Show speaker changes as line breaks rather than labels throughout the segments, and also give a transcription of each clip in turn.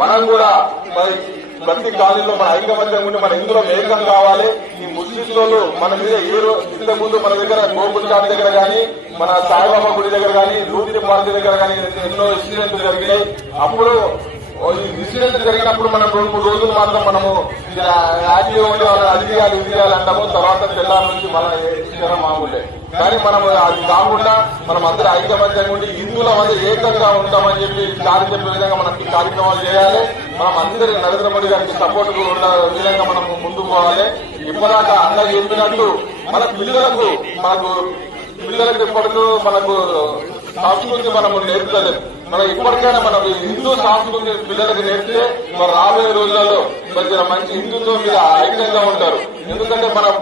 మనం కూడా మరి ప్రతి కాలనీలో మన ఐకమత్యం ఉండి మన ఇందులో ఏకం కావాలి. ఈ ముస్లింలు మన మీద ఏ రో- ఇంతకు ముందు మన దగ్గర గోకుల్ గారి దగ్గర కానీ మన సాయిబాబా గుడి దగ్గర కానీ లూతిని పార్టీ దగ్గర కానీ ఎన్నో ఇన్సిడెంట్లు జరిగినాయి. అప్పుడు ఇన్సిడెంట్ జరిగినప్పుడు మనం రెండు మూడు రోజులు మాత్రం మనము యాక్టివ్ ఉండి వాళ్ళని అది చేయాలి ఇది చేయాలి అంటాము. తర్వాత తెల్లారి నుంచి మన ఇచ్చిన మామూలే. కానీ మనం అది కాకుండా మనం అందరూ ఐకమత్యంగా ఉండి హిందువుల మధ్య ఏకంగా ఉంటామని చెప్పి దారి చెప్పే విధంగా మనం కార్యక్రమాలు చేయాలి. మనం అందరి నరేంద్ర మోడీ గారికి సపోర్ట్ ఉన్న విధంగా మనం ముందుకు పోవాలి. ఇప్పటిదాకా అందరూ చెప్పినట్టు మన పిల్లలకు మనకు పిల్లలకు ఇప్పటికూ మనకు సంస్కృతి మనము నేర్పలేదు. మనం ఇప్పటికైనా మనం హిందూ సాంస్కృతి పిల్లలకు నేర్పితే మరి రాబోయే రోజులలో కొంచెం మంచి హిందుత్వం మీద ఐక్యంగా ఉంటారు. ఎందుకంటే మనం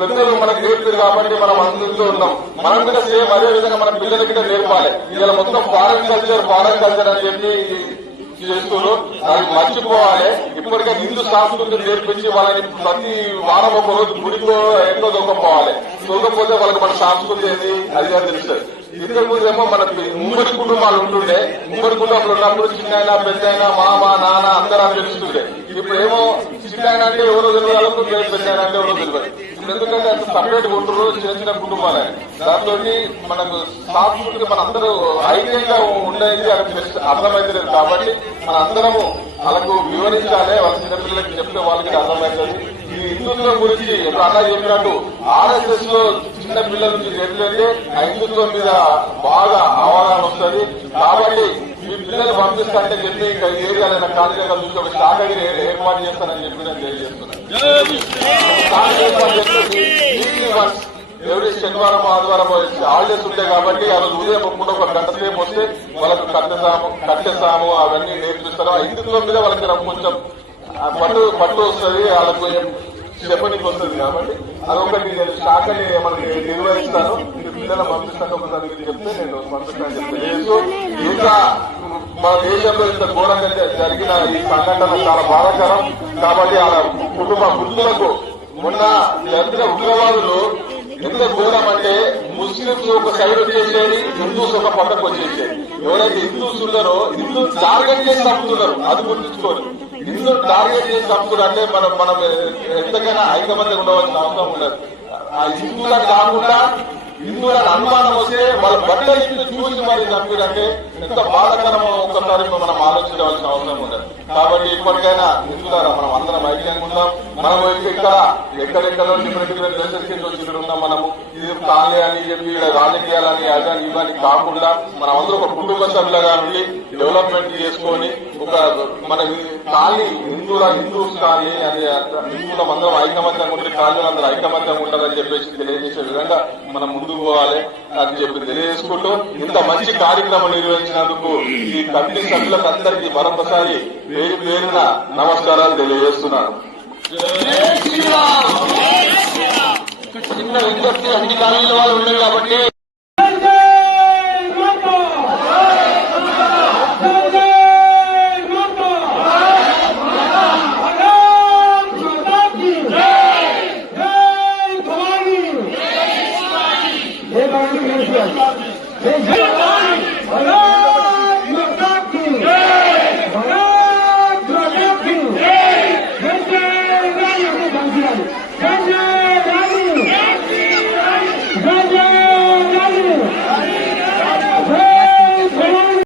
పెద్దలు మనకు నేర్పారు కాబట్టి మనం అందరితో ఉన్నాం. మనం కూడా సేమ్ అదే విధంగా మన పిల్లలకి కూడా నేర్పాలి. ఇలా మొత్తం ఫారెన్ కల్చర్ ఫారెన్ కల్చర్ అని చెప్పి చేస్తున్నారు. అది మర్చిపోవాలి. ఇప్పటికే హిందూ సాంస్కృతిని నేర్పించి వాళ్ళని ప్రతి వారం ఒక రోజు గుడికో ఎన్నో దొంగపోవాలి దొంగపోతే వాళ్ళకి మన సాంస్కృతి ఏంది అది తెలుస్తుంది. ఇంతకు ముందేమో మన ఉమ్మడి కుటుంబాలు ఉంటుండే. ఉమ్మడి కుటుంబాలు ఉన్నప్పుడు చిన్న పెద్ద మామ నాన్న అందరూ తెలుస్తుండే ఇప్పుడు ఏమో చిన్న అంటే ఎవరో తెలియదు పెద్ద అంటే ఎవరో తెలియదు. ఎందుకంటే అంత సపరేట్ ఉంటున్నారు చిన్న చిన్న కుటుంబాలే. దాంతో మనకు సాంస్కృతిక మన అందరూ ఐక్యంగా ఉండేది అది అర్థమైతలేదు. కాబట్టి మన అందరము వాళ్ళకు వివరించాలి వాళ్ళ చిన్నపిల్లలకి చెప్తే వాళ్ళకి అర్థమవుతుంది ఈ హిందుత్వం గురించి అలా అన్న చెప్పినట్టు ఆర్ఎస్ఎస్లో చిన్న పిల్లల నుంచి ఎట్లయితే ఆ హిందుత్వం మీద బాగా అవగాహన వస్తుంది కాబట్టి మీ పిల్లలు పంపిస్తారంటే చెప్పి ఇంకా ఏరియాలైనా కాలేజీగా చూసి ఒక ఏర్పాటు చేస్తానని చెప్పి నేను తెలియజేస్తున్నాను. ఎవరి శనివారం ఆదివారం హాలిడేస్ ఉంటాయి కాబట్టి ఆ రోజు ఉదయం పూట ఒక గంట సేపు వస్తే వాళ్ళకు కట్టెసాము కట్టెసాము అవన్నీ నేర్పిస్తారు. ఆ హిందుత్వం మీద వాళ్ళకి కొంచెం ఆ పట్టు పట్టు వస్తుంది వాళ్ళకు చెప్పనికి వస్తుంది కాబట్టి అదొకటి నేను శాఖని మనకి నిర్వహిస్తాను మీ పిల్లలు పంపిస్తాను ఒకసారి మీరు చెప్తే నేను పంపిస్తాను. ఇంకా మన దేశంలో ఇంత ఘోరంగా జరిగిన ఈ సంఘటన చాలా బాధాకరం. కాబట్టి ఆ కుటుంబ వృద్ధులకు మొన్న జరిగిన ఉగ్రవాదులు ఎంత ఘోరం అంటే ముస్లింస్ ఒక సైడ్ వచ్చేసేది హిందూస్ ఒక పక్కకు వచ్చేసేది. ఎవరైతే హిందూస్ ఉన్నారో హిందూ టార్గెట్ చేసి తప్పుతున్నారు అది గుర్తుంచుకోరు. హిందూ టార్గెట్ చేసి తప్పుతున్నారు అంటే మనం మనం ఎంతకైనా ఐకమత్యం ఉండవలసిన అవసరం ఉండదు. ఆ హిందువులకు కాకుండా హిందువులకు అనుమానం వస్తే వాళ్ళ బట్ట ఇచ్చి చూసి మరి చంపారంటే ఎంత బాధకరమో ఒక్కసారి మనం ఆలోచించవలసిన అవసరం ఉండదు. కాబట్టి ఇప్పటికైనా హిందువులారా మనం అందరం ఐక్యంగా ఉందాం. మనం ఇక్కడ ఎక్కడెక్కడో డిఫరెంట్ డిఫరెంట్ ప్లేసెస్ కింద వచ్చి ఉన్నాం మనము. ఇది కాలే అని చెప్పి రాజకీయాలని అదని ఇవని కాకుండా మనం అందరూ ఒక కుటుంబ సభ్యులుగా ఉండి డెవలప్మెంట్ చేసుకొని ఒక మన కాలనీ హిందువుల హిందూస్ కాలనీ అని హిందువుల అందరం ఐకమత్యం ఉంటుంది కాలనీలు అందరూ ఐకమత్యం ఉండాలని చెప్పేసి తెలియజేసే విధంగా మనం ముందుకు పోవాలి. అని చెప్పి తెలియజేసుకుంటూ ఇంత మంచి కార్యక్రమం నిర్వహించినందుకు ఈ కమిటీ సభ్యులకు అందరికీ మరొకసారి పేరు పేరున నమస్కారాలు తెలియజేస్తున్నాను. చిన్న విజ్ఞప్తి అన్ని కాలంలో వాళ్ళు ఉన్నారు కాబట్టి